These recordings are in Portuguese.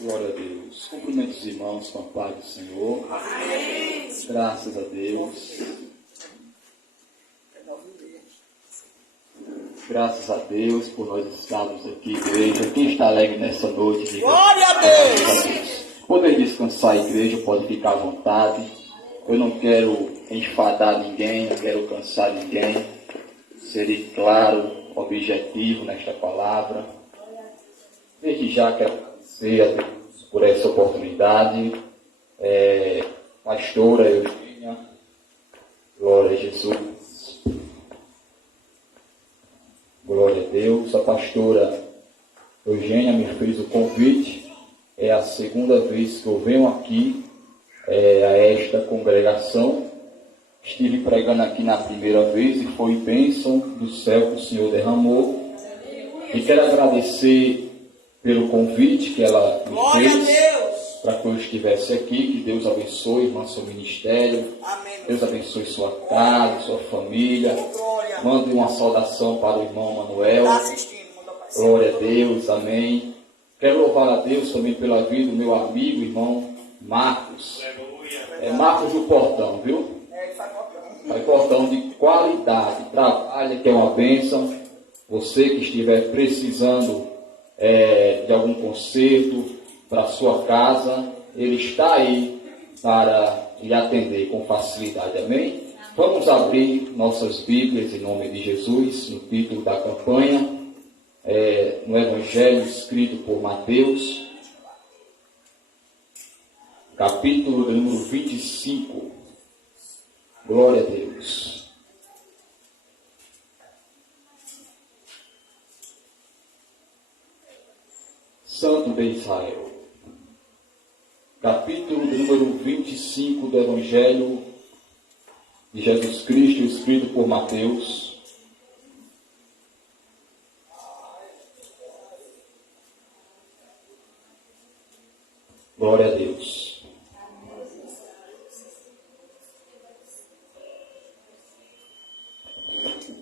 Glória a Deus. Cumprimento os irmãos com a paz do Senhor. Amém. Graças a Deus. Graças a Deus por nós estarmos aqui, igreja. Quem está alegre nessa noite, diga, Glória a Deus. Poder descansar, igreja, pode ficar à vontade. Eu não quero enfadar ninguém, não quero cansar ninguém. Serei claro, objetivo nesta palavra. Desde já quero agradecer a Deus por essa oportunidade. Pastora Eugênia, glória a Jesus. Glória a Deus. A pastora Eugênia me fez o convite. É a segunda vez que eu venho aqui a esta congregação. Estive pregando aqui na primeira vez e foi bênção do céu que o Senhor derramou. E quero agradecer pelo convite que ela me fez para que eu estivesse aqui. Que Deus abençoe, irmã, seu ministério. Amém. Deus abençoe sua casa, sua família. Mande uma saudação para o irmão Manuel. Está assistindo, manda para cima. Glória a Deus, amém. Quero louvar a Deus também pela vida do meu amigo, irmão Marcos. É Marcos do Portão, viu? Ele faz papel. Faz portão de qualidade. Trabalha, que é uma bênção. Você que estiver precisando de algum conserto para a sua casa, ele está aí para lhe atender com facilidade, amém? Vamos abrir nossas Bíblias em nome de Jesus, no título da campanha, no Evangelho escrito por Mateus, capítulo número 25. Glória a Deus. Santo de Israel. Capítulo número 25 do Evangelho de Jesus Cristo, escrito por Mateus. Glória a Deus.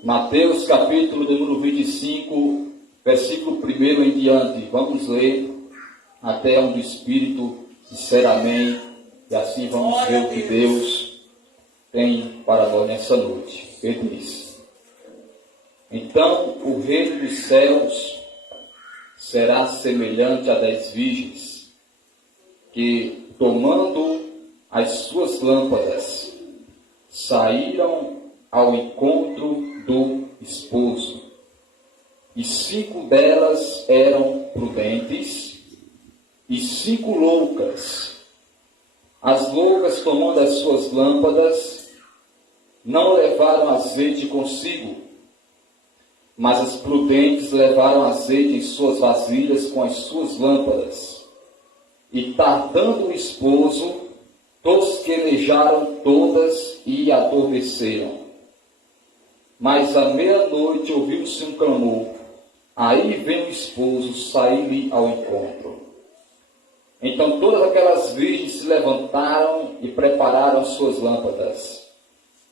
Mateus, capítulo número 25, versículo 1 em diante. Vamos ler até onde o Espírito disser amém. E assim vamos ver o que Deus tem para nós nessa noite. Ele diz: então o reino dos céus será semelhante a 10 virgens, que, tomando as suas lâmpadas, saíram ao encontro do esposo. E 5 delas eram prudentes e 5 loucas. As loucas, tomando as suas lâmpadas, não levaram azeite consigo, mas as prudentes levaram azeite em suas vasilhas com as suas lâmpadas. E tardando o esposo, tosquenejaram todas e adormeceram. Mas à meia-noite ouviu-se um clamor: aí vem o esposo, saí-lhe ao encontro. Então todas aquelas virgens se levantaram e prepararam as suas lâmpadas.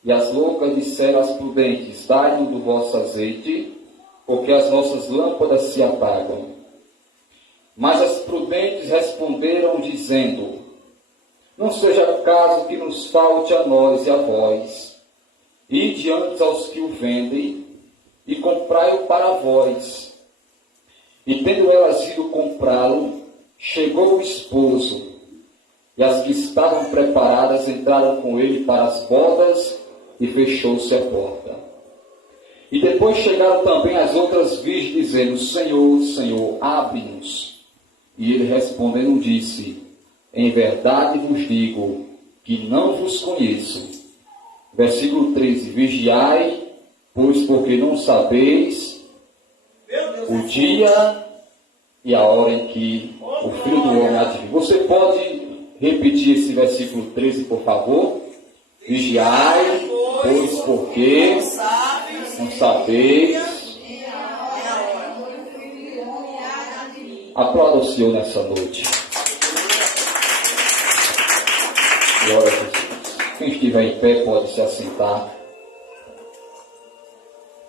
E as loucas disseram às prudentes: dai-nos do vosso azeite, porque as nossas lâmpadas se apagam. Mas as prudentes responderam, dizendo: não seja caso que nos falte a nós e a vós. Ide antes aos que o vendem, e comprai-o para vós. E tendo elas ido comprá-lo, chegou o esposo, e as que estavam preparadas entraram com ele para as bodas, e fechou-se a porta. E depois chegaram também as outras virgens, dizendo: Senhor, Senhor, abre-nos. E ele respondendo disse: em verdade vos digo que não vos conheço. Versículo 13: vigiai, pois porque não sabeis o dia e a hora em que o Filho do Homem há de vir. Você pode repetir esse versículo 13, por favor? Vigiai, pois porque não sabeis. Aplauda o Senhor nessa noite. Glória a Jesus. Quem estiver em pé pode se assentar.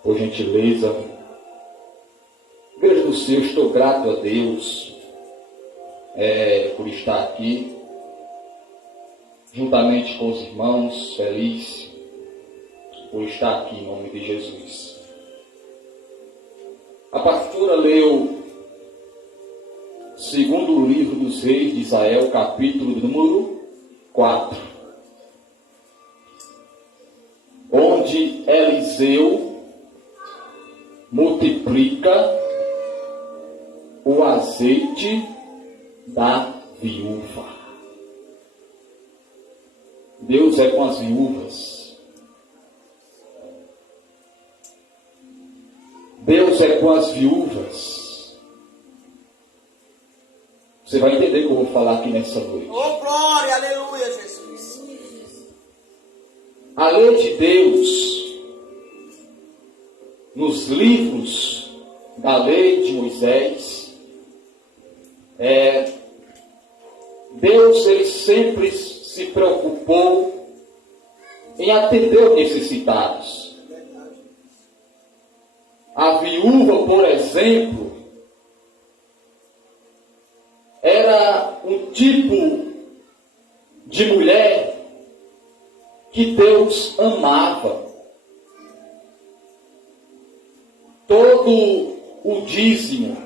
Por gentileza. Igreja do Senhor, estou grato a Deus por estar aqui, juntamente com os irmãos, feliz por estar aqui em nome de Jesus. A pastora leu segundo livro dos Reis de Israel, capítulo número 4, onde Eliseu multiplica o azeite da viúva. Deus é com as viúvas. Deus é com as viúvas. Você vai entender o que eu vou falar aqui nessa noite. Oh, glória, aleluia, Jesus. A lei de Deus, nos livros da lei de Moisés, Deus ele sempre se preocupou em atender os necessitados. A viúva, por exemplo, era um tipo de mulher que Deus amava. Todo o dízimo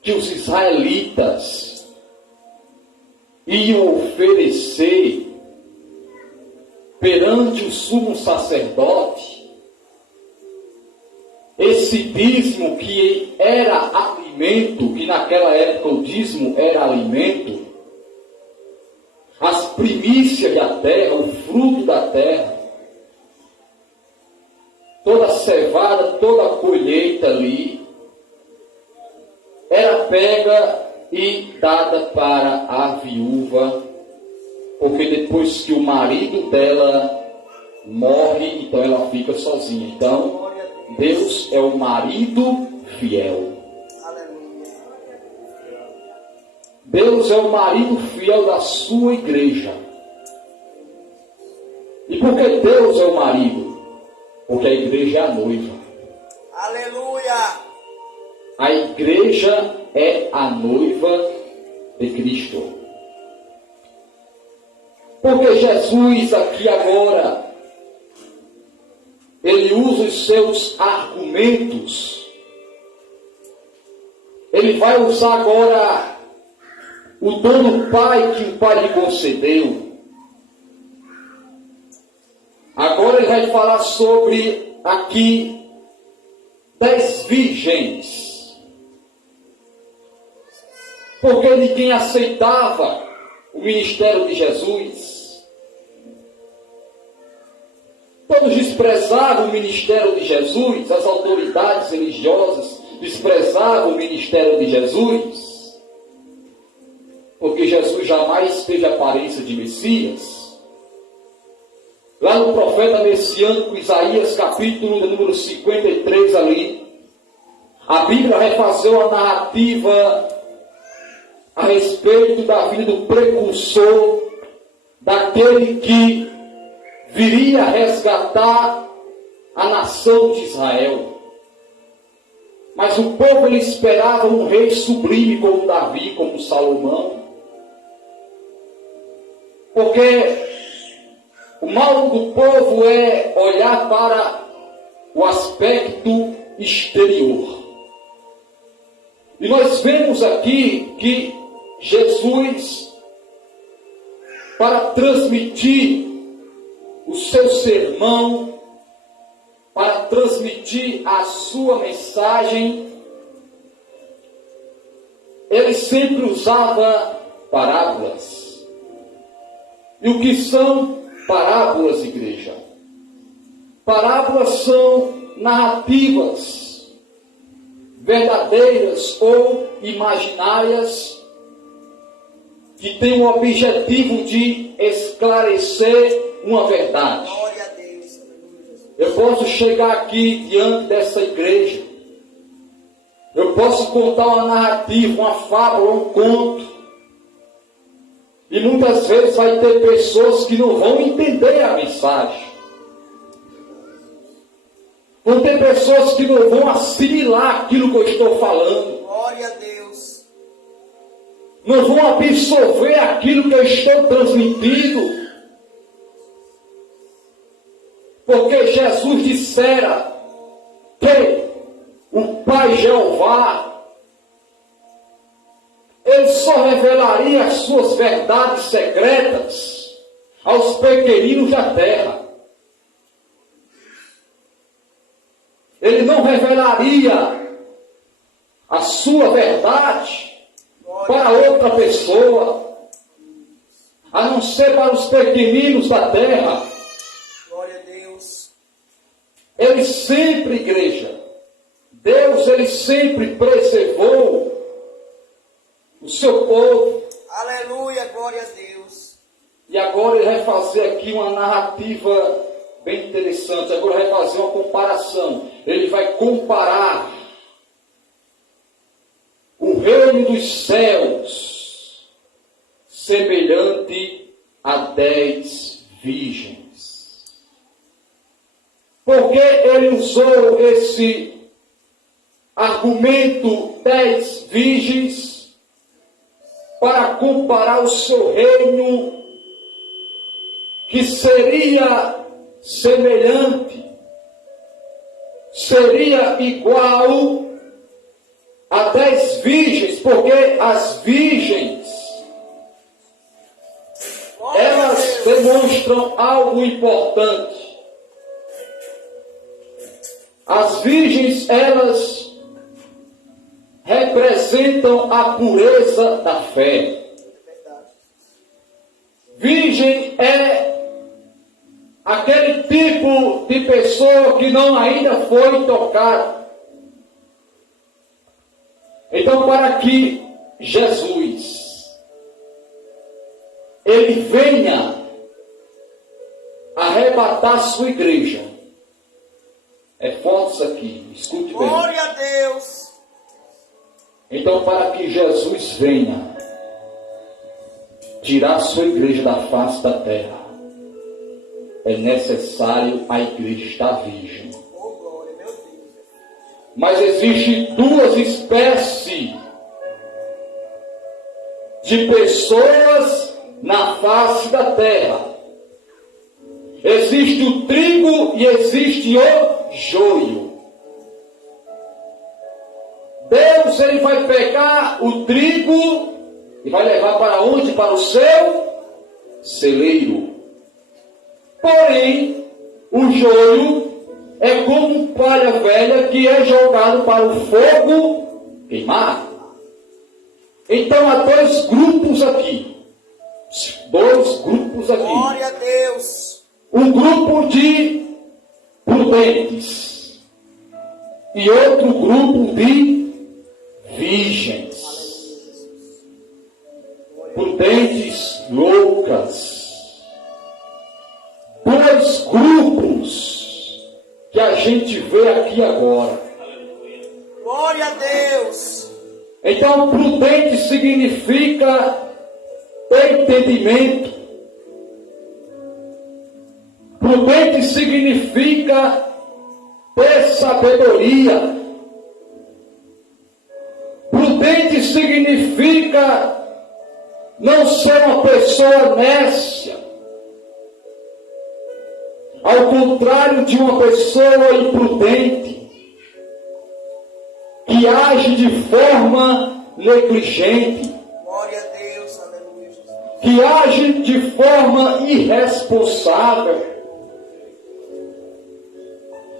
que os israelitas iam oferecer perante o sumo sacerdote, esse dízimo que era alimento, que naquela época o dízimo era alimento, as primícias da terra, o fruto da terra, toda a cevada, toda a colheita ali, era pega e dada para a viúva, porque depois que o marido dela morre, então ela fica sozinha. Então, Deus é o marido fiel. Deus é o marido fiel da sua igreja. E por que Deus é o marido? Porque a igreja é a noiva. Aleluia! A igreja é a noiva de Cristo. Porque Jesus aqui agora, ele usa os seus argumentos. Ele vai usar agora o dom do Pai que o Pai lhe concedeu. Agora ele vai falar sobre aqui 10 virgens. Porque ninguém aceitava o ministério de Jesus. Todos desprezavam o ministério de Jesus. As autoridades religiosas desprezavam o ministério de Jesus. Porque Jesus jamais teve aparência de Messias. Lá no profeta messiânico Isaías, capítulo número 53 ali, a Bíblia vai fazer uma narrativa a respeito da vida do precursor, daquele que viria resgatar a nação de Israel. Mas o povo ele esperava um rei sublime como Davi, como Salomão. Porque o mal do povo é olhar para o aspecto exterior. E nós vemos aqui que Jesus, para transmitir o seu sermão, para transmitir a sua mensagem, ele sempre usava parábolas. E o que são parábolas, igreja? Parábolas são narrativas verdadeiras ou imaginárias que têm o objetivo de esclarecer uma verdade. Glória a Deus. Eu posso chegar aqui diante dessa igreja, eu posso contar uma narrativa, uma fábula, um conto, e muitas vezes vai ter pessoas que não vão entender a mensagem. Vão ter pessoas que não vão assimilar aquilo que eu estou falando. Glória a Deus. não vão absorver aquilo que eu estou transmitindo. Porque Jesus dissera que o Pai Jeová, Ele só revelaria as suas verdades secretas aos pequeninos da terra. Ele não revelaria a sua verdade para outra pessoa, a não ser para os pequeninos da terra. Glória a Deus. Ele sempre, igreja, Deus, Ele sempre preservou o seu povo. Aleluia, glória a Deus. E agora Ele vai fazer aqui uma narrativa bem interessante. Agora Ele vai fazer uma comparação. Ele vai comparar o reino dos céus semelhante a 10 virgens. Por que Ele usou esse argumento 10 virgens? Para comparar o seu reino, que seria semelhante, seria igual a 10 virgens, porque as virgens, elas demonstram algo importante. As virgens, elas representam a pureza da fé. Virgem é aquele tipo de pessoa que não ainda foi tocada. Então, para que Jesus Ele venha arrebatar sua igreja, é forte isso aqui, escute bem. Glória a Deus. Então, para que Jesus venha tirar sua igreja da face da terra, é necessário a igreja estar virgem. Oh, glória, meu Deus. Mas existem duas espécies de pessoas na face da terra. Existe o trigo e existe o joio. Deus, Ele vai pegar o trigo e vai levar para onde? Para o seu celeiro. Porém, o joio é como palha velha que é jogado para o fogo queimar. Então há dois grupos aqui. Dois grupos aqui. Glória a Deus. Um grupo de prudentes e outro grupo de virgens, prudentes, loucas. Dois grupos que a gente vê aqui agora. Glória a Deus. Então, prudente significa ter entendimento. Prudente significa ter sabedoria. Prudente significa não ser uma pessoa nécia. Ao contrário de uma pessoa imprudente, que age de forma negligente, Glória a Deus, aleluia, Jesus. que age de forma irresponsável,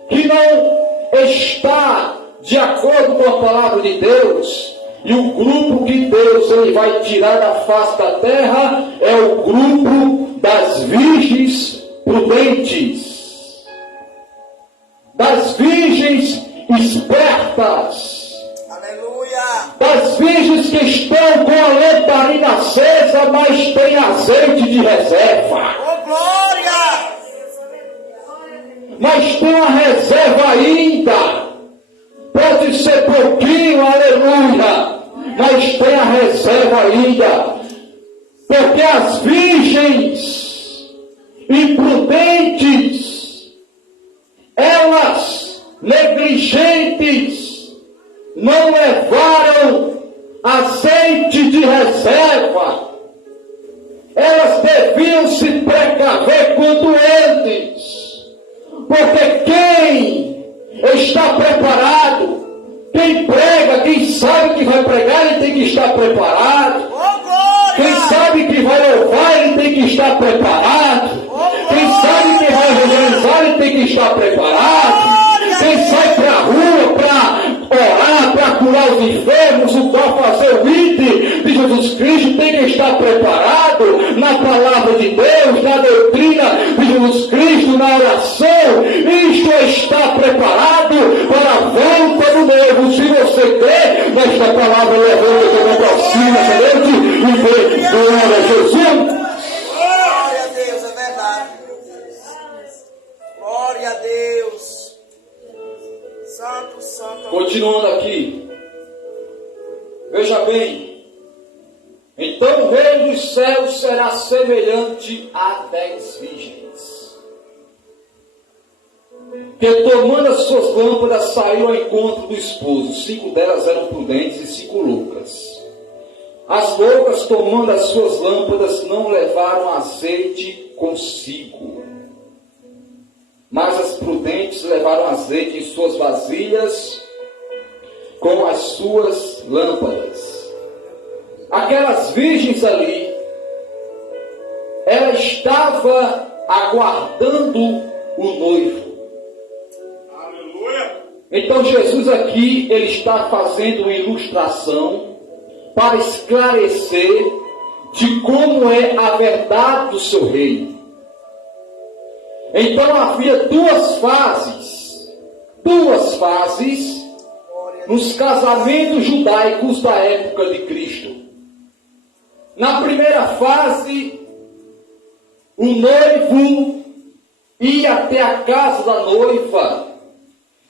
que não está de acordo com a palavra de Deus. E o grupo que Deus Ele vai tirar da face da terra é o grupo das virgens prudentes, das virgens espertas, Aleluia. das virgens que estão com a lamparina acesa, mas tem azeite de reserva. Oh, glória. Mas tem uma reserva ainda. Pode ser pouquinho, aleluia, mas tem a reserva ainda. Porque as virgens imprudentes, elas negligentes, não levaram azeite de reserva observa, elas deviam se precaver com doentes, porque quem está preparado, quem prega, quem sabe que vai pregar, ele tem que estar preparado. Quem sabe que vai louvar, ele tem que estar preparado. Quem sabe que vai evangelizar, ele tem que estar preparado. Quem sai para a rua para orar, para curar os enfermos, para fazer o ID de Jesus Cristo, tem que estar preparado na palavra de Deus, na doutrina de Jesus Cristo, na oração. Isto é estar preparado para a volta do noivo. Se você crê nesta palavra, levanta a mão para cima, excelente, e vê, glória a Jesus. Glória a Deus, é verdade. Glória a Deus. Santo, santo. Continuando aqui. Veja bem. Então o reino dos céus será semelhante a 10 virgens, que tomando as suas lâmpadas saíram ao encontro do esposo. 5 delas eram prudentes e 5 loucas. As loucas, tomando as suas lâmpadas, não levaram azeite consigo, mas as prudentes levaram azeite em suas vasilhas com as suas lâmpadas. Aquelas virgens ali, ela estava aguardando o noivo. Aleluia. Então Jesus aqui, ele está fazendo uma ilustração para esclarecer de como é a verdade do seu reino. Então havia duas fases nos casamentos judaicos da época de Cristo. Na primeira fase, o noivo ia até a casa da noiva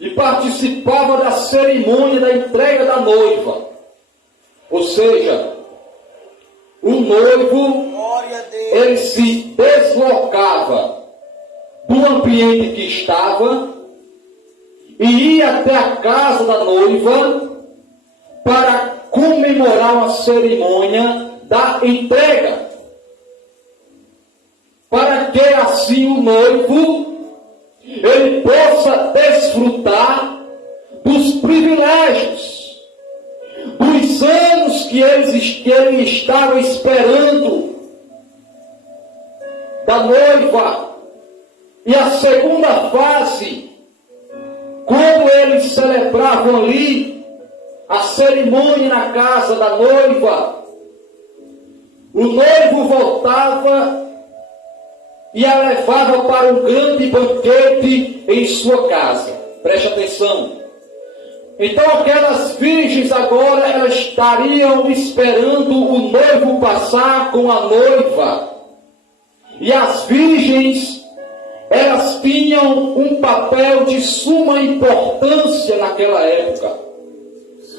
e participava da cerimônia da entrega da noiva. Ou seja, o noivo, ele se deslocava do ambiente que estava e ia até a casa da noiva para comemorar uma cerimônia da entrega, para que assim o noivo ele possa desfrutar dos privilégios, dos anos que ele estava esperando da noiva. E a segunda fase, quando eles celebravam ali a cerimônia na casa da noiva, o noivo voltava e a levava para um grande banquete em sua casa. Preste atenção. Então aquelas virgens agora, elas estariam esperando o noivo passar com a noiva. E as virgens, elas tinham um papel de suma importância naquela época.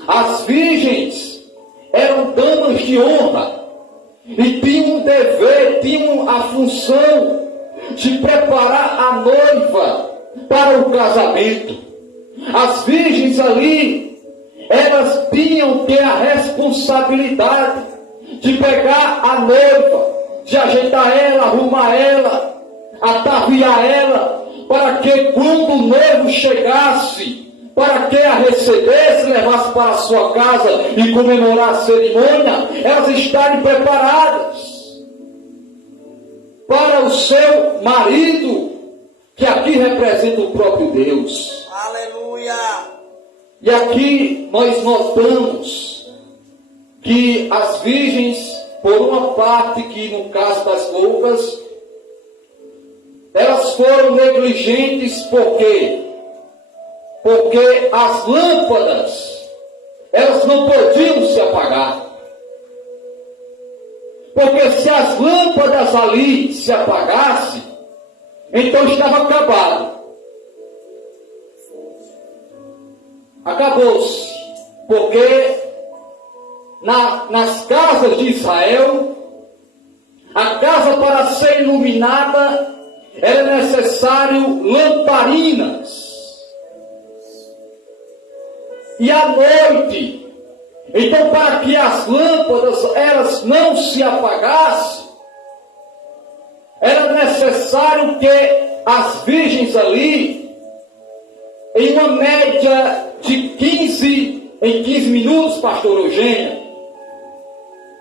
As virgens eram damas de honra e tinham um dever, tinham a função de preparar a noiva para o casamento. As virgens ali, elas tinham que ter a responsabilidade de pegar a noiva, de ajeitar ela, arrumar ela, ataviar ela, para que quando o noivo chegasse, para que a recebesse, levasse para a sua casa e comemorar a cerimônia, elas estarem preparadas para o seu marido, que aqui representa o próprio Deus. Aleluia. E aqui nós notamos que as virgens, por uma parte, que no caso das loucas, elas foram negligentes. Por quê? Porque as lâmpadas, elas não podiam se apagar. Porque se as lâmpadas ali se apagassem, então estava acabado. Acabou-se. Porque nas casas de Israel, a casa para ser iluminada era necessário lamparinas. E à noite Então, para que as lâmpadas elas não se apagassem, era necessário que as virgens ali, em uma média de 15 minutos, pastor Eugênia,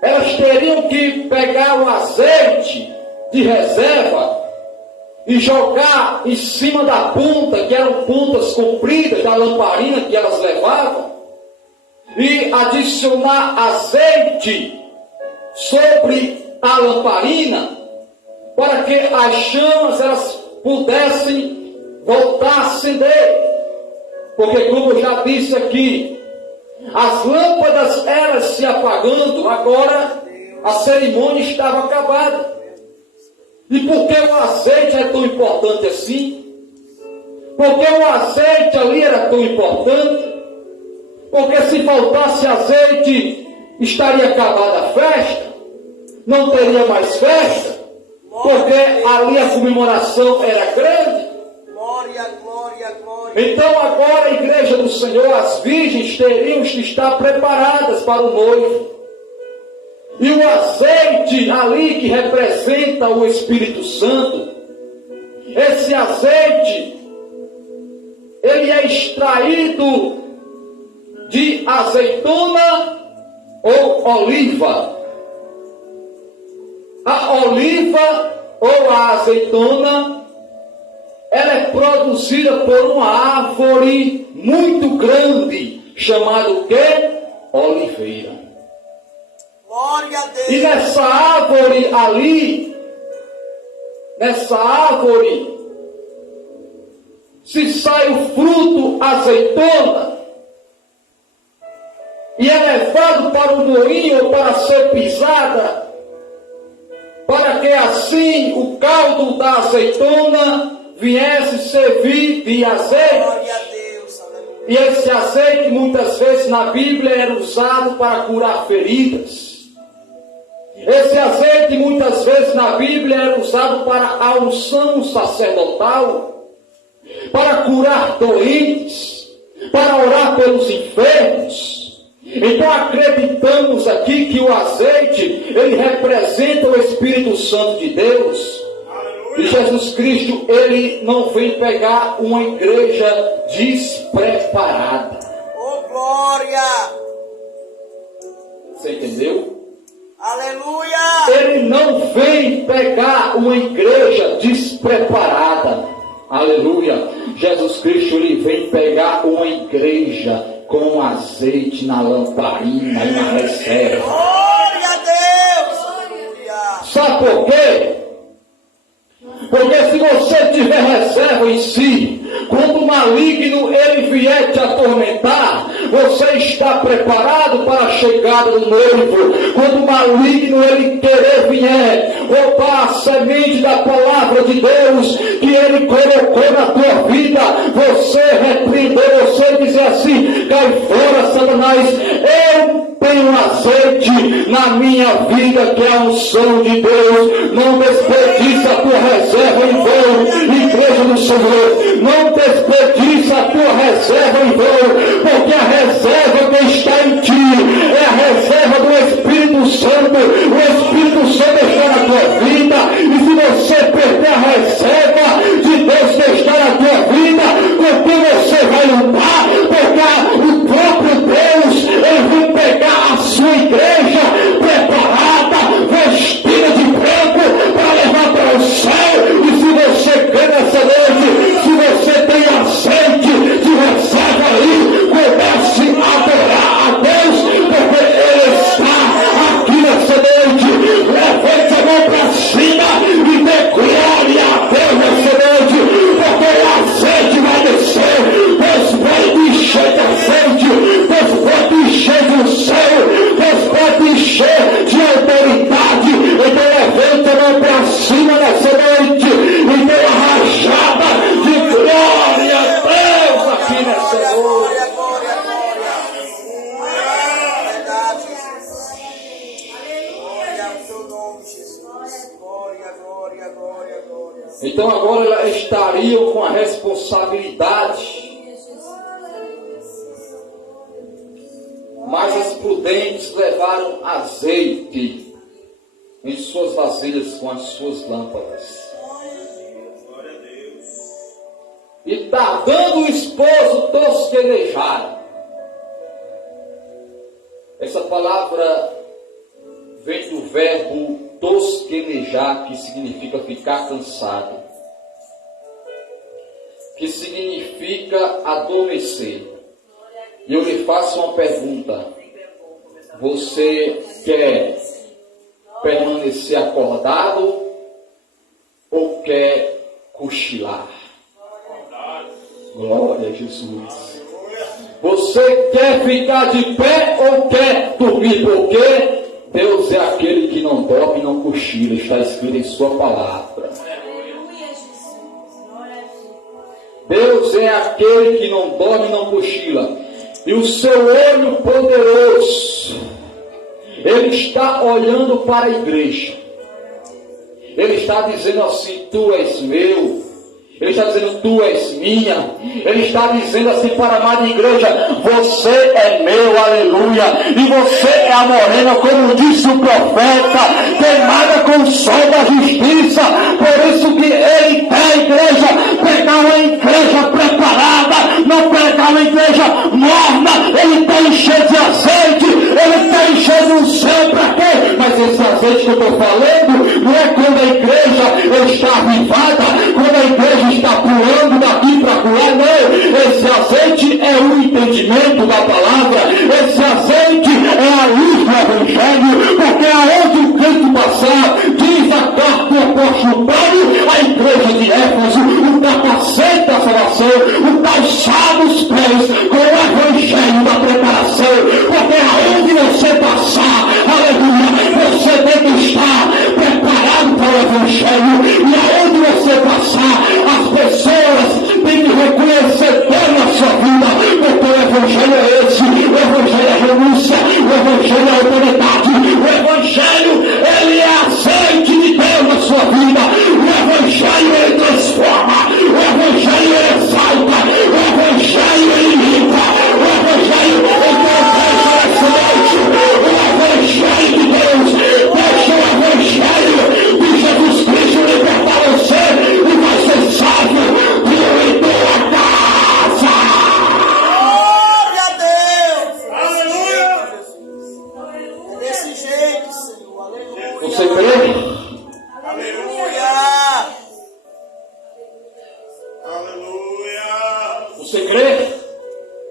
elas teriam que pegar o azeite de reserva e jogar em cima da ponta, que eram pontas compridas da lamparina que elas levavam, e adicionar azeite sobre a lamparina, para que as chamas elas pudessem voltar a acender. Porque, como eu já disse aqui, as lâmpadas elas se apagando, agora a cerimônia estava acabada. E por que o azeite é tão importante assim? Porque o azeite ali era tão importante? Porque se faltasse azeite, estaria acabada a festa, não teria mais festa, porque ali a comemoração era grande. Glória, glória, glória. Então agora a igreja do Senhor, as virgens teriam que estar preparadas para o noivo. E o azeite ali que representa o Espírito Santo, esse azeite, ele é extraído de azeitona ou oliva. A oliva ou a azeitona, ela é produzida por uma árvore muito grande, chamada o quê? Oliveira. Glória a Deus. E nessa árvore ali, nessa árvore, se sai o fruto azeitona, e é levado para o moinho para ser pisada, para que assim o caldo da azeitona viesse servir de azeite. Glória a Deus. Aleluia. E esse azeite muitas vezes na Bíblia era usado para curar feridas. Esse azeite muitas vezes na Bíblia era usado para a unção sacerdotal, para curar doentes, para orar pelos enfermos. Então acreditamos aqui que o azeite, ele representa o Espírito Santo de Deus. E Jesus Cristo, ele não vem pegar uma igreja despreparada. Oh, glória. Você entendeu? Aleluia. Ele não vem pegar uma igreja despreparada. Aleluia. Jesus Cristo, ele vem pegar uma igreja com azeite na lamparina e na reserva. Glória a Deus. Aleluia. Sabe por quê? Porque se você tiver reserva em si, quando o maligno ele vier te atormentar, você está preparado para a chegada do noivo. Quando o maligno ele querer vier roubar a semente da palavra de Deus que ele colocou na tua vida, você repreender, você dizer assim: cai fora, Satanás, eu tenho azeite na minha vida que é a unção de Deus. Não desperdiça a tua reserva em vão, igreja do Senhor. Não desperdiça a tua reserva em vão, porque a reserva que está em ti é a reserva do Espírito Santo. O Espírito Santo está na tua vida, e se você perder a reserva de Deus que está na tua vida, com quem você vai lutar? Porque o próprio Deus, ele vai pegar a sua igreja preparada, vestida de branco, para levar para o céu. E se você crê nessa noite, se você tem azeite de reserva aí, comece a adorar a Deus, porque ele está aqui nessa noite. Levante a mão para cima e dê glória a Deus nessa noite, porque o azeite vai descer. Deus vai te encher de azeite, Deus vai te encher do céu, Deus vai te encher de autoridade. Então levante a mão para cima nessa noite e dê uma rajada de glória a Deus aqui nessa noite. Glória, glória, glória. Verdade, Jesus. Glória ao teu nome, Jesus. Glória, glória, glória, glória. Então agora elas estariam com a responsabilidade, mas as prudentes levaram azeite em suas vasilhas com as suas lâmpadas. Glória a Deus. E tardando o esposo, tosquenejaram. Essa palavra vem do verbo tosquenejar, que significa ficar cansado, que significa adormecer. E eu lhe faço uma pergunta: você quer permanecer acordado ou quer cochilar? Glória a Jesus. Você quer ficar de pé ou quer dormir? Porque Deus é aquele que não dorme e não cochila. Está escrito em sua palavra. Deus é aquele que não dorme e não cochila. E o seu olho poderoso, ele está olhando para a igreja. Ele está dizendo assim: tu és meu. Ele está dizendo: tu és minha. Ele está dizendo assim para a amada igreja: você é meu, aleluia. E você é a morena, como disse o profeta, queimada com o sol da justiça. Por isso que ele quer a igreja, pegar uma igreja preparada, não pegar uma igreja morna. Ele está enchendo de azeite, ele está enchendo o céu para quê? Mas esse azeite que eu estou falando não é quando a igreja está avivada, quando a igreja está pulando daqui para lá, não. Esse azeite é o entendimento da palavra, esse azeite é a luz do evangelho, porque aonde o crente passar, diz a carta do apóstolo Paulo, a igreja de Éfeso, o capacete da salvação, o calçado dos pés com o evangelho da preparação, porque aonde você passar, aleluia, você tem que estar preparado para o evangelho, e aonde você passar, as pessoas têm que reconhecer Deus na sua vida, porque o evangelho é esse, o evangelho é renúncia, o evangelho é autoridade, o evangelho, ele é azeite de Deus na sua vida, o evangelho ele transforma, o evangelho ele exalta, o evangelho ele limpa, o evangelho ele protege essa noite, o evangelho de Deus, deixa o evangelho de Jesus Cristo libertar você e vai ser salvo em tua casa. Glória a Deus. Aleluia. É desse jeito, Senhor. Aleluia. Você crê? Aleluia. Aleluia. Você crê?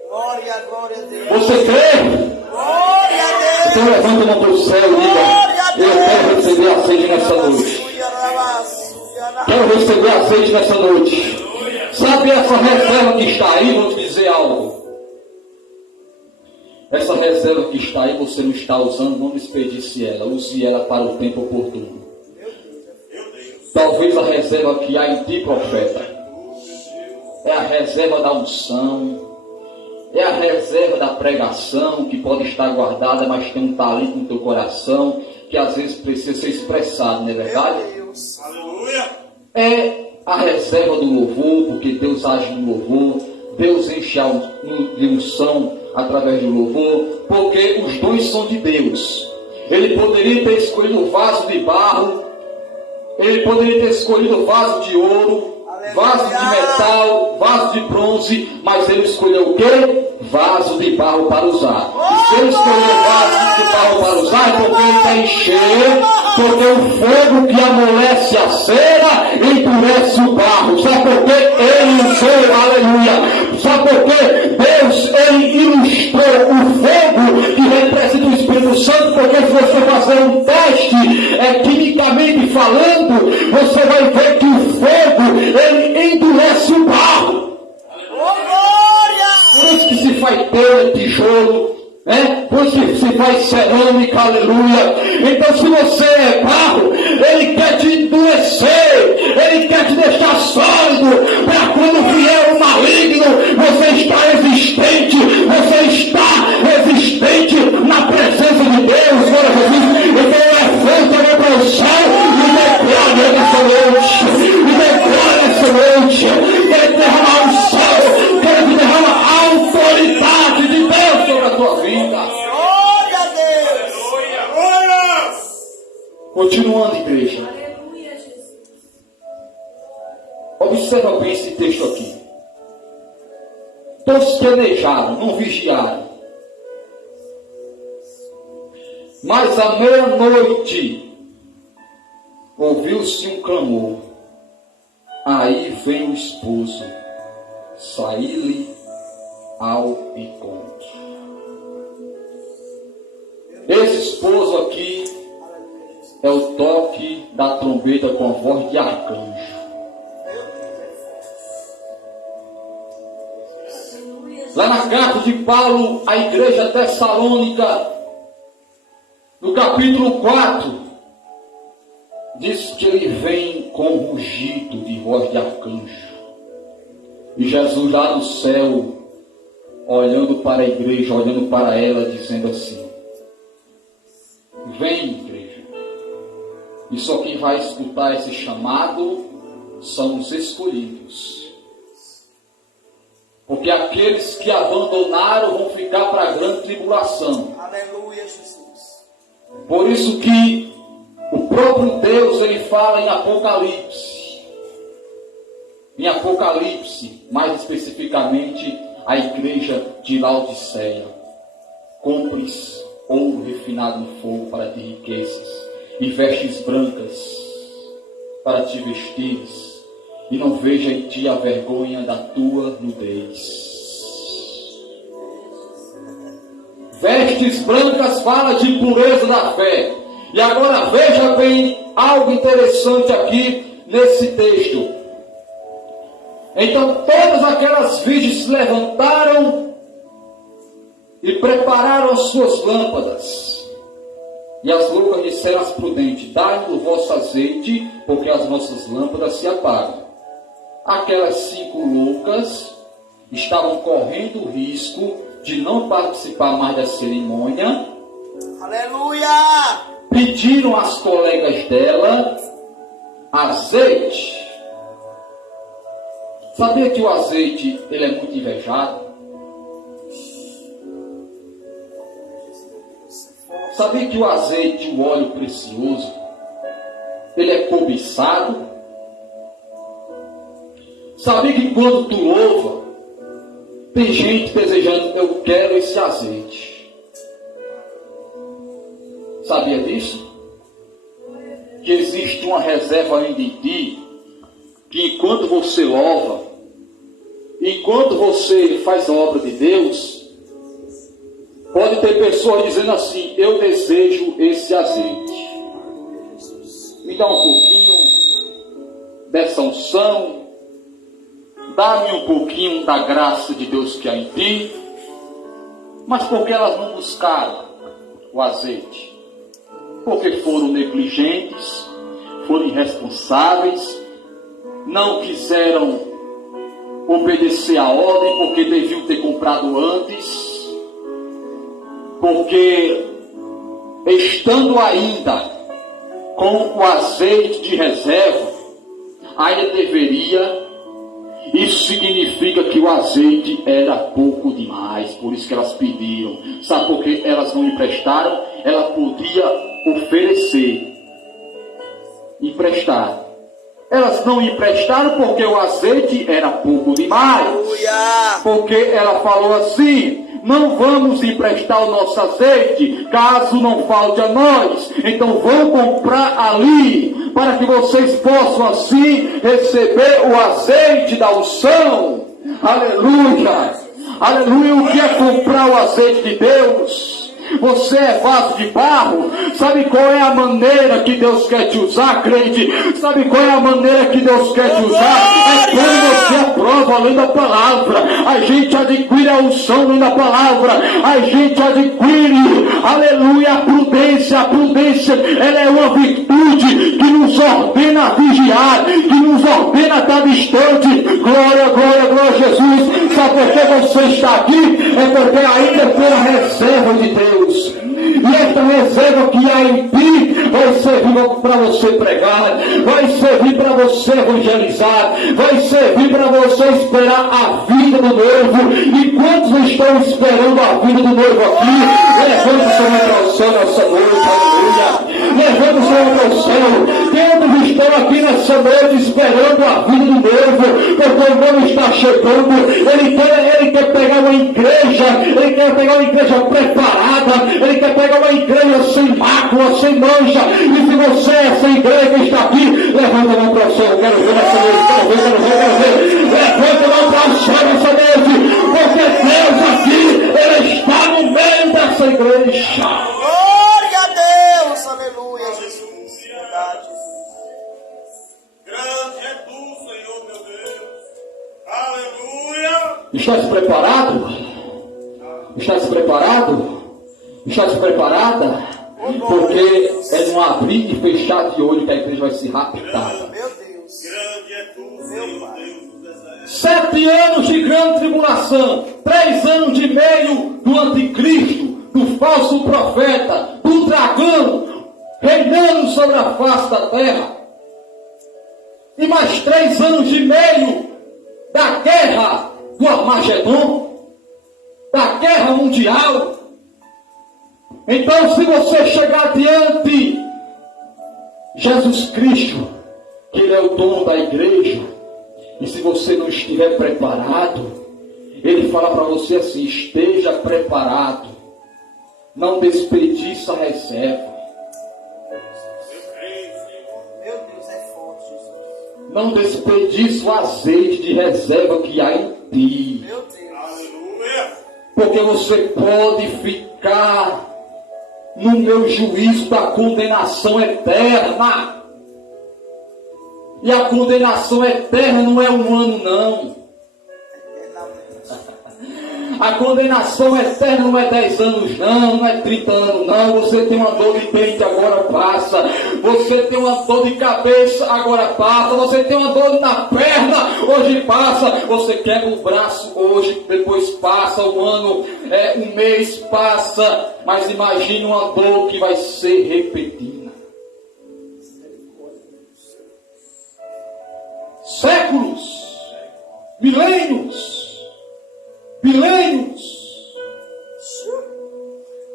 Glória, glória a Deus. Você crê? Glória a Deus. Então levanta a mão para o céu e diga: eu quero receber azeite nessa noite. Quero receber azeite nessa noite. Sabe essa reserva que está aí? Vou te dizer algo. Essa reserva que está aí, você não está usando, não desperdice ela. Use ela para o tempo oportuno. Talvez a reserva que há em ti, profeta, é a reserva da unção, é a reserva da pregação, que pode estar guardada, mas tem um talento no teu coração, que às vezes precisa ser expressado, não é verdade? É a reserva do louvor, porque Deus age no louvor, Deus enche de unção através do louvor, porque os dons são de Deus. Ele poderia ter escolhido o vaso de barro, ele poderia ter escolhido o vaso de ouro, vaso de metal, vaso de bronze, mas ele escolheu o quê? Vaso de barro para usar. E se ele escolheu vaso de barro para usar, é porque ele quer encher, porque o fogo que amolece a cera endurece o barro. Sabe por quê? Ele usou, aleluia. Sabe por quê? Deus, ele ilustrou o fogo que representa o Espírito Santo, porque se você fazer um teste, quimicamente falando, você vai ver que o fogo, ele endurece o barro. Por isso que se faz telha, tijolo, né? Por isso que se faz cerâmica, aleluia. Então se você é barro, ele quer te endurecer, ele quer te deixar sólido, para quando vier o maligno, você está resistente, na presença de Deus, glória a Jesus. Então levanta a mão para o céu e declara nessa noite, quer derramar o céu, quer derramar a autoridade de Deus sobre a tua vida. Glória a Continuando, igreja. Aleluia, Jesus. Observa bem esse texto aqui. Todos planejaram, não vigiaram. Mas à meia-noite ouviu-se um clamor. Aí vem o esposo sair-lhe ao encontro. Esse esposo aqui é o toque da trombeta com a voz de arcanjo. Lá na carta de Paulo à igreja tessalônica, no capítulo 4, diz que ele vem com um rugido de voz de arcanjo. E Jesus lá do céu, olhando para a igreja, olhando para ela, dizendo assim: vem, igreja. E só quem vai escutar esse chamado são os escolhidos. Porque aqueles que abandonaram vão ficar para a grande tribulação. Aleluia, Jesus. Por isso que o próprio Deus, ele fala em Apocalipse. Em Apocalipse, mais especificamente, a igreja de Laodiceia: compres ouro refinado no fogo para te enriqueces, e vestes brancas para te vestires, e não veja em ti a vergonha da tua nudez. Vestes brancas fala de pureza da fé. E agora veja bem algo interessante aqui nesse texto. Então todas aquelas virgens se levantaram e prepararam as suas lâmpadas. E as loucas disseram às prudentes: dai-nos o vosso azeite, porque as nossas lâmpadas se apagam. Aquelas 5 loucas estavam correndo o risco de não participar mais da cerimônia. Aleluia! Pediram às colegas dela azeite. Sabia que o azeite ele é muito invejado? Sabia que o azeite, o óleo precioso, ele é cobiçado? Sabia que quando tu louva, tem gente desejando: eu quero esse azeite. Sabia disso? Que existe uma reserva ainda em ti, que enquanto você louva, enquanto você faz a obra de Deus, pode ter pessoas dizendo assim: eu desejo esse azeite. Me dá um pouquinho dessa unção, dá-me um pouquinho da graça de Deus que há em ti. Mas por que elas não buscaram o azeite? Porque foram negligentes, foram irresponsáveis, não quiseram obedecer a ordem porque deviam ter comprado antes, porque estando ainda com o azeite de reserva, ainda deveria. Isso significa que o azeite era pouco demais, por isso que elas pediram. Sabe por que elas não emprestaram? Ela podia oferecer, emprestar. Elas não emprestaram porque o azeite era pouco demais. Aleluia! Porque ela falou assim: não vamos emprestar o nosso azeite, caso não falte a nós. Então vão comprar ali, para que vocês possam assim receber o azeite da unção. Aleluia! Aleluia! O que é comprar o azeite de Deus? Você é vaso de barro. Sabe qual é a maneira que Deus quer te usar, crente? Sabe qual é a maneira que Deus quer te usar? É quando você aprova lendo a palavra. A gente adquire a unção lendo a palavra. A gente adquire, aleluia, a prudência. A prudência, ela é uma virtude que nos ordena a vigiar, que nos ordena a estar distante. Glória, glória, glória a Jesus. Sabe por que você está aqui? É porque ainda tem a reserva de Deus. E esta reserva que há em ti vai servir para você pregar, vai servir para você evangelizar, vai servir para você esperar a vinda do noivo. E quantos estão esperando a vinda do noivo aqui? Levanta o seu mão para o céu nessa noite, aleluia. Levanta o seu mão para o estão aqui nessa noite esperando a vida do noivo, porque o noivo está chegando. Ele quer pegar uma igreja, ele quer pegar uma igreja preparada, ele quer pegar uma igreja sem mácula, sem mancha. E se você é essa igreja que está aqui, levanta a mão para o céu. Eu quero ver essa noite, quero ver. Levanta a mão para o céu essa noite, porque Deus aqui, ele está no meio dessa igreja. Glória a Deus, aleluia, Jesus. Verdade. Grande é tu, Senhor, meu Deus. Aleluia. Está se preparado? Está se preparado? Está se preparada? Porque é num abrir e fechar de olho que a igreja vai se raptar. Meu Deus. Grande é tu, Senhor, Deus dos exércitos. 7 anos de grande tribulação, 3 anos e meio do anticristo, do falso profeta, do dragão, reinando sobre a face da terra. E mais 3 anos e meio da guerra do Armagedon, da guerra mundial. Então, se você chegar diante Jesus Cristo, que Ele é o dono da igreja, e se você não estiver preparado, Ele fala para você assim: esteja preparado, não desperdiça a reserva. Meu Deus, é forte, Jesus. Não desperdiça o azeite de reserva que há em ti. Meu Deus. Aleluia. Porque você pode ficar no meu juízo da condenação eterna. E a condenação eterna não é 1 ano, não. A condenação eterna não é 10 anos, não é 30 anos, não. Você tem uma dor de dente, agora passa. Você tem uma dor de cabeça, agora passa. Você tem uma dor na perna, hoje passa. Você quebra o braço hoje, depois passa. Um ano, um mês passa. Mas imagine uma dor que vai ser repetida. Séculos, milênios.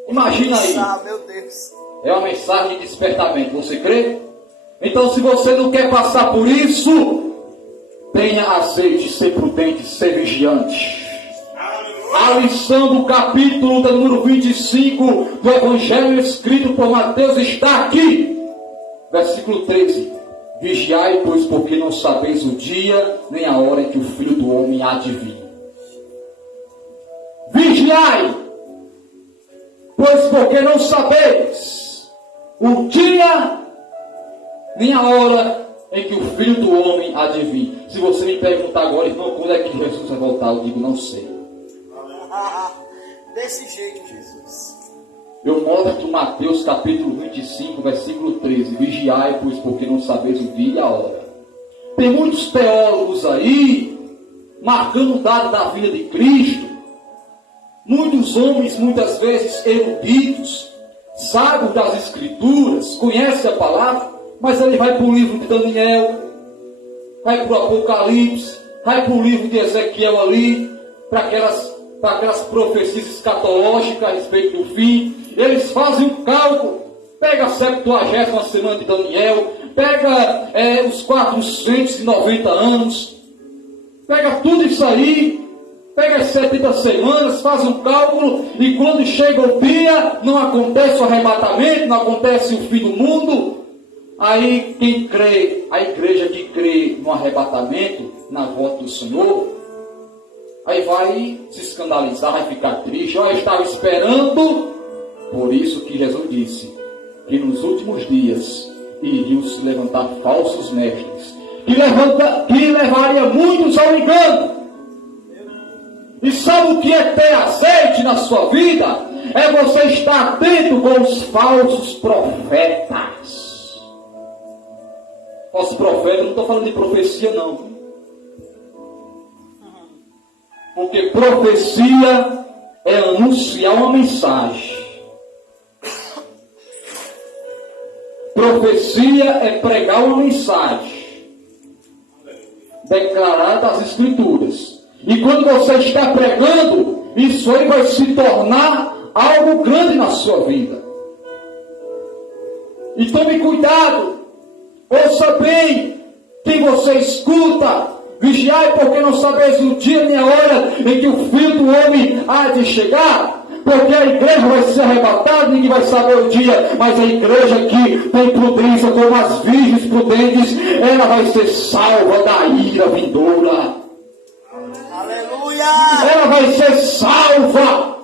Imagina aí. Meu Deus. É uma mensagem de despertamento. Você crê? Então, se você não quer passar por isso, tenha azeite, ser prudente, ser vigiante. A lição do capítulo do número 25 do Evangelho escrito por Mateus está aqui. Versículo 13. Vigiai, pois, porque não sabeis o dia nem a hora em que o Filho do Homem há de vir. Vigiai, pois porque não sabeis o dia nem a hora em que o Filho do Homem há de vir. Se você me perguntar agora, irmão, quando é que Jesus vai voltar? Eu digo, não sei. Desse jeito, Jesus. Eu mostro Mateus capítulo 25, versículo 13. Vigiai, pois porque não sabeis o dia e a hora. Tem muitos teólogos aí, marcando o dado da vida de Cristo. Muitos homens, muitas vezes eruditos, sábios das Escrituras, conhecem a palavra, mas ele vai para o livro de Daniel, vai para o Apocalipse, vai para o livro de Ezequiel ali, para aquelas profecias escatológicas a respeito do fim. Eles fazem um cálculo, pega a 70ª semana de Daniel, pega os 490 anos, pega tudo isso aí, pega as 70 semanas, faz um cálculo, e quando chega o dia, não acontece o arrebatamento, não acontece o fim do mundo. Aí quem crê, a igreja que crê no arrebatamento, na volta do Senhor, aí vai se escandalizar, vai ficar triste. Eu estava esperando, por isso que Jesus disse que nos últimos dias iriam se levantar falsos mestres, que levaria muitos ao engano. E sabe o que é ter azeite na sua vida? É você estar atento com os falsos profetas. Falso profeta, eu não estou falando de profecia não. Porque profecia é anunciar uma mensagem. Profecia é pregar uma mensagem declarada das Escrituras. E quando você está pregando, isso aí vai se tornar algo grande na sua vida. E tome cuidado Ouça bem quem você escuta. Vigiai, porque não sabeis o dia nem a hora em que o Filho do Homem há de chegar. Porque a igreja vai ser arrebatada, ninguém vai saber o dia, mas a igreja que tem prudência, como as virgens prudentes, ela vai ser salva da ira vindoura. Aleluia! Ela vai ser salva.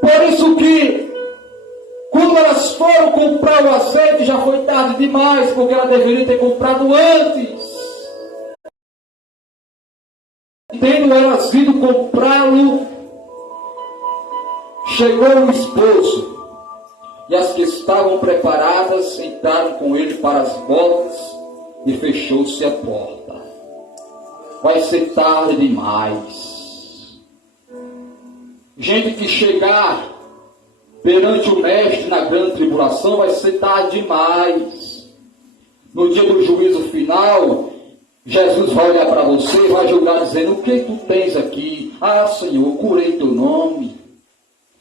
Por isso que, quando elas foram comprar o azeite, já foi tarde demais, porque ela deveria ter comprado antes. Tendo elas ido comprá-lo, chegou o esposo, e as que estavam preparadas entraram com ele para as bodas, e fechou-se a porta. Vai ser tarde demais. Gente que chegar perante o mestre na grande tribulação, vai ser tarde demais. No dia do juízo final, Jesus vai olhar para você e vai julgar dizendo: o que tu tens aqui? Ah, Senhor, curei teu nome.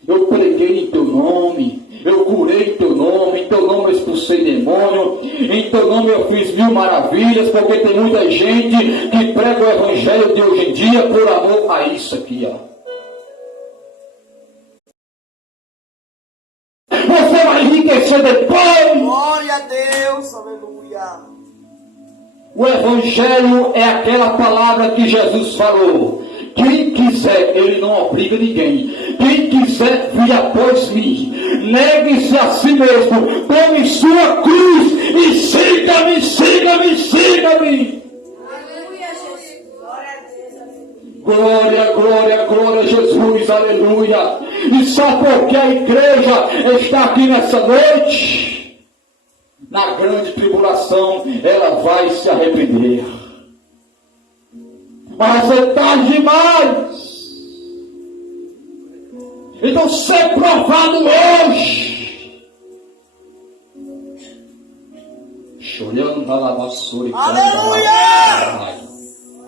Eu preguei em teu nome, eu curei em teu nome, em teu nome eu expulsei demônio, em teu nome eu fiz 1000 maravilhas, porque tem muita gente que prega o evangelho de hoje em dia por amor a isso aqui, ó. Você vai enriquecer depois. Glória a Deus, aleluia. O evangelho é aquela palavra que Jesus falou: quem quiser, ele não obriga ninguém. Quem quiser vir após mim, negue-se a si mesmo, tome sua cruz e siga-me, siga-me, siga-me. Aleluia, Jesus. Glória a Deus. Glória, glória, glória a Jesus, aleluia. E sabe por que a igreja está aqui nessa noite? Na grande tribulação, ela vai se arrepender. Mas é tarde demais. Então, ser provado hoje. Chorando a vassoura e aleluia!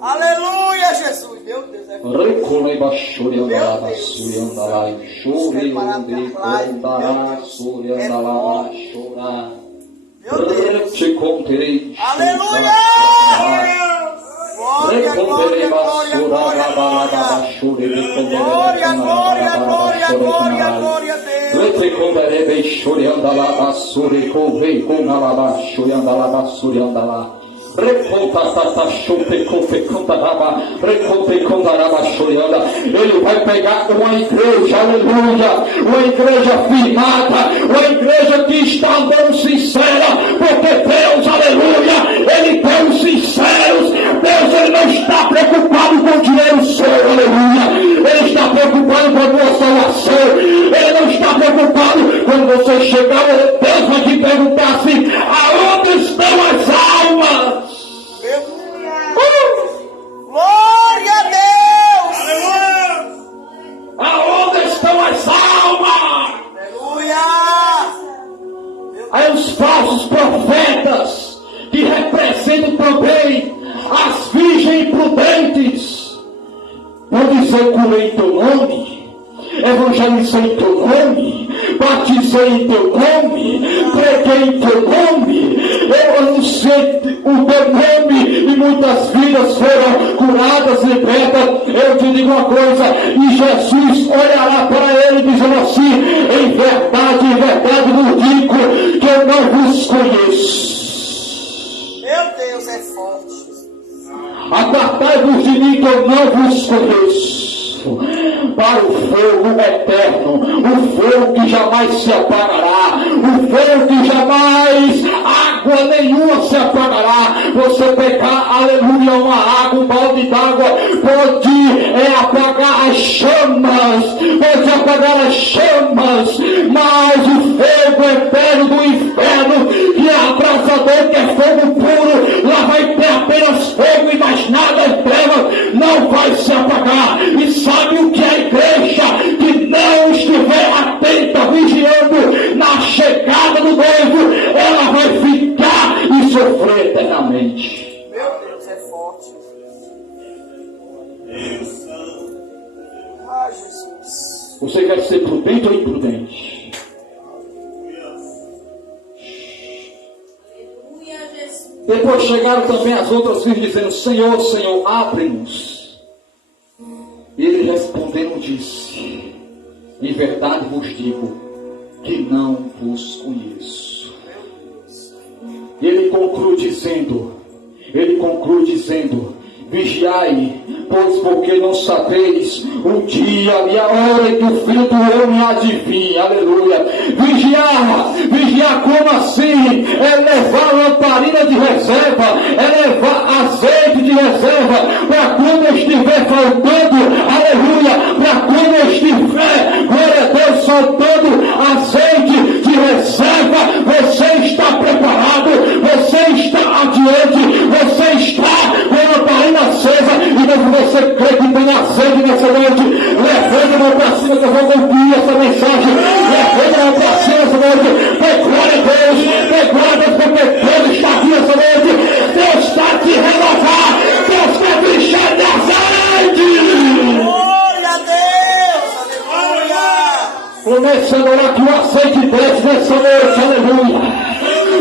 Aleluia, Jesus. Meu Deus, é recolei baixoreando a vassoura, lá e chorei onde contará, sorriando lá, chorar. Meu Deus. Te conterei. Aleluia! Glória, glória, glória, glória, glória, glória, glória, glória, glória a Deus. Te conterei, chorando lá, vassoura, correi com a lava, chorando lá, vassoura, lá. Ele vai pegar uma igreja, aleluia, uma igreja firmada, uma igreja que está andando sincera, porque Deus, aleluia, Ele tem os sinceros. Deus, Ele não está preocupado com o dinheiro seu, aleluia, Ele está preocupado com a tua salvação. Ele não está preocupado quando você chegar, Deus vai te perguntar assim: aonde estão as almas? Glória a Deus! Aonde estão as almas? Aleluia! Aí os falsos profetas que representam também as virgens prudentes vão dizer: curei em teu nome, evangelizei em teu nome, batizei em teu nome, preguei em teu nome, eu anunciei o teu nome e muitas vidas foram curadas, libertas. Eu te digo uma coisa, e Jesus olhará para ele dizendo assim: em verdade vos digo que eu não vos conheço. Meu Deus, é forte. Apartai-vos de mim que eu não vos conheço, para o fogo eterno, o fogo que jamais se apagará, o fogo que jamais água nenhuma se apagará. Você pegar, aleluia, uma água, um balde d'água, pode apagar as chamas, pode apagar as chamas, mas o fogo eterno do inferno, que é abrasador, que é fogo puro, lá vai ter apenas fogo e mais nada, treva, não vai se apagar. E sabe o que é a igreja que não estiver atenta, vigiando na chegada do noivo, ela vai ficar e sofrer eternamente. Meu Deus, é forte. Deus Santo. Ah, Jesus. Você quer ser prudente ou imprudente? Aleluia, Jesus. Depois chegaram também as outras filhas dizendo: Senhor, Senhor, abre-nos. Ele respondendo disse: em verdade vos digo que não vos conheço. Ele conclui dizendo: vigiai, pois porque não sabeis o dia e a hora em que o Filho do Homem há de vir. Aleluia. Vigiar como assim? É levar lamparina de reserva, é levar azeite de reserva, para quando eu estiver faltando, aleluia, para quando eu estiver, glória a Deus, soltando azeite de reserva, você está preparado, você está adiante, você está com a lamparina acesa. E mesmo você crê que tem azeite nessa noite, levanta a mão para cima que eu vou concluir essa mensagem. Levanta a mão para cima essa noite. Dê glória a Deus, porque Deus está aqui essa noite. Deus está te renovar, Deus está te encher de azeite. Glória a Deus, aleluia. Comece a orar que o azeite desce nessa noite, aleluia.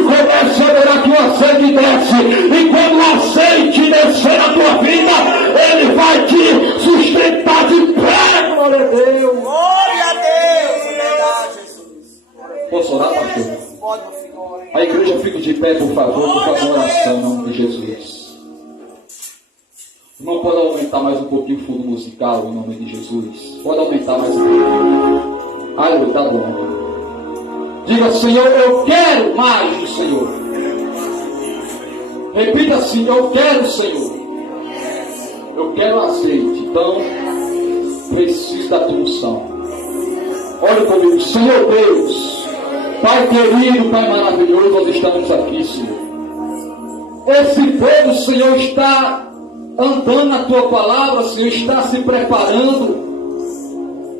Comece a orar que o azeite desce. E quando o azeite descer na tua vida, ele vai te sustentar de pé. Glória a Deus. Glória a Deus, é verdade, Jesus. Posso orar, pastor? Pode, meu filho, glória. A igreja fica de pé, por favor, por fazer uma oração em nome de Jesus. Não pode aumentar mais um pouquinho o fundo musical em nome de Jesus. Pode aumentar mais um pouquinho. Aleluia, tá bom. Diga: Senhor, eu quero mais do Senhor. Repita assim: eu quero, Senhor. Eu quero azeite. Então, preciso da tua unção. Olha comigo: Senhor Deus, Pai querido, Pai maravilhoso, nós estamos aqui, Senhor. Esse povo, Senhor, está andando na tua palavra, Senhor, está se preparando.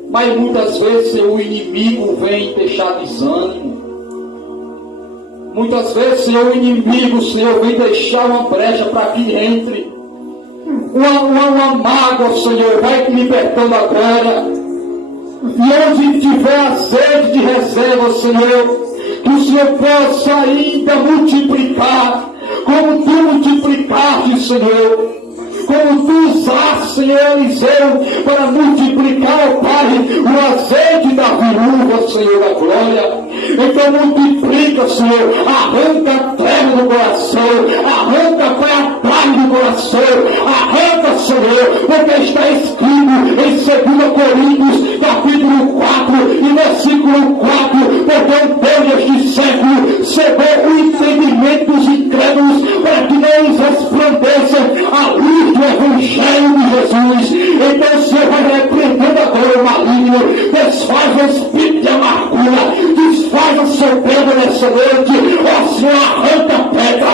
Mas muitas vezes, Senhor, o inimigo vem deixar desânimo. Muitas vezes, Senhor, o inimigo, Senhor, vem deixar uma brecha para que entre uma mágoa, Senhor, vai te libertando agora. E onde tiver azeite de reserva, Senhor, que o Senhor possa ainda multiplicar, como tu multiplicaste, Senhor. Como tu usaste, Senhor Eliseu, para multiplicar, Pai, o azeite da viúva, Senhor da glória. Então multiplica, Senhor, arranca a terra do coração, arranca, Pai, a paz do coração, arranca, Senhor, porque está escrito em 2 Coríntios, capítulo 4, e versículo 4, porque o Deus deste século cegou o entendimento dos incrédulos, para que não lhes resplandeça a luz do Evangelho de Jesus. Então o Senhor vai repreendendo agora o maligno, desfaz o espírito de amargura, desfaz a soberba nessa noite. Ó Senhor, arranca a pedra,